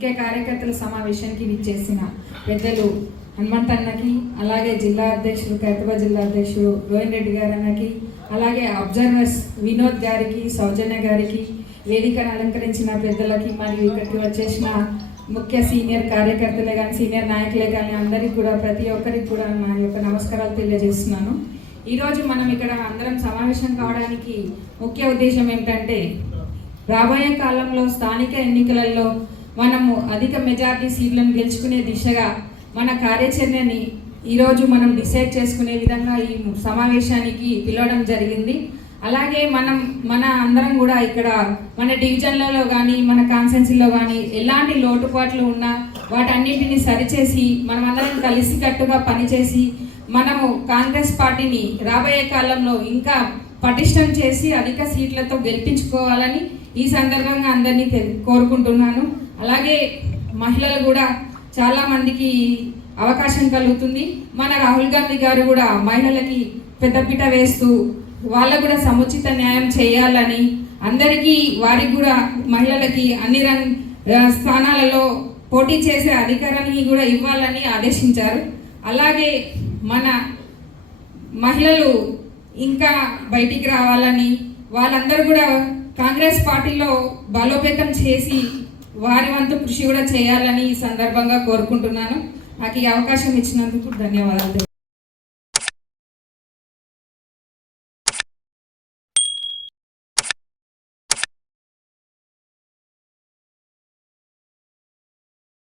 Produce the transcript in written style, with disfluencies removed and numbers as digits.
ముఖ్య కార్యకర్తల సమావేశానికి విచ్చేసిన పెద్దలు హనుమంతన్నకి, అలాగే జిల్లా అధ్యక్షులు ఖైరతాబాద్ జిల్లా అధ్యక్షుడు రోహన్ రెడ్డి గారు అన్నకి, అలాగే అబ్జర్వర్స్ వినోద్ గారికి, సౌజన్య గారికి, వేదికను అలంకరించిన పెద్దలకి, మరియు ఇక్కడికి వచ్చేసిన ముఖ్య సీనియర్ కార్యకర్తలే కానీ సీనియర్ నాయకులే కానీ అందరికీ కూడా ప్రతి ఒక్కరికి కూడా నా యొక్క నమస్కారాలు తెలియజేస్తున్నాను. ఈరోజు మనం ఇక్కడ అందరం సమావేశం కావడానికి ముఖ్య ఉద్దేశం ఏంటంటే, రాబోయే కాలంలో స్థానిక ఎన్నికలలో మనము అధిక మెజార్టీ సీట్లను గెలుచుకునే దిశగా మన కార్యాచరణని ఈరోజు మనం డిసైడ్ చేసుకునే విధంగా ఈ సమావేశానికి పిలవడం జరిగింది. అలాగే మన అందరం కూడా ఇక్కడ మన డివిజన్లలో కానీ మన కాన్స్టిట్యున్సీలో కానీ ఎలాంటి లోటుపాట్లు ఉన్నా వాటన్నిటిని సరిచేసి మనమందరం కలిసికట్టుగా పనిచేసి మనము కాంగ్రెస్ పార్టీని రాబోయే కాలంలో ఇంకా పటిష్టం చేసి అధిక సీట్లతో గెలిపించుకోవాలని ఈ సందర్భంగా అందరినీ కోరుకుంటున్నాను. అలాగే మహిళలు కూడా చాలామందికి అవకాశం కలుగుతుంది. మన రాహుల్ గాంధీ గారు కూడా మహిళలకి పెద్దపీట వేస్తూ వాళ్ళకు కూడా సముచిత న్యాయం చేయాలని, అందరికీ వారికి కూడా మహిళలకి అన్ని స్థానాలలో పోటీ చేసే అధికారాన్ని కూడా ఇవ్వాలని ఆదేశించారు. అలాగే మన మహిళలు ఇంకా బయటికి రావాలని, వాళ్ళందరూ కూడా కాంగ్రెస్ పార్టీలో బలోపేతం చేసి వారి వంతు కృషి కూడా చేయాలని ఈ సందర్భంగా కోరుకుంటున్నాను. నాకు ఈ అవకాశం ఇచ్చినందుకు ధన్యవాదాలు.